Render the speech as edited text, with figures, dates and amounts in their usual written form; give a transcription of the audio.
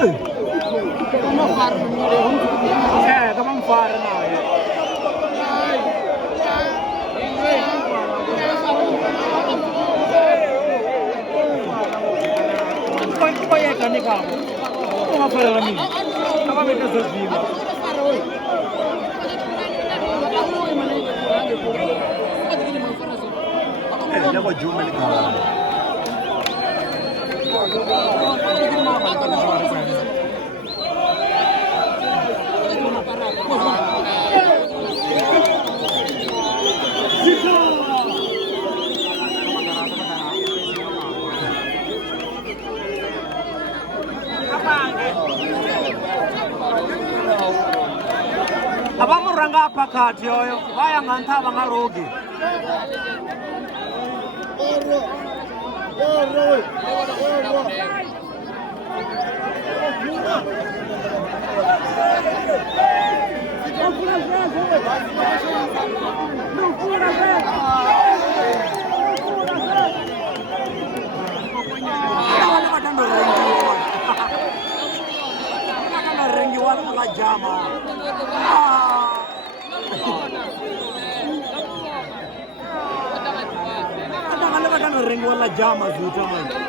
Kamu far na ya. Kau ya kan ni kamu. Kau apa lagi? Kamu betul betul. Lepas jumpa ni kawan. Abang orang apa kati oyo? Bayang antah bang arogi. Ring wala jama zuta man.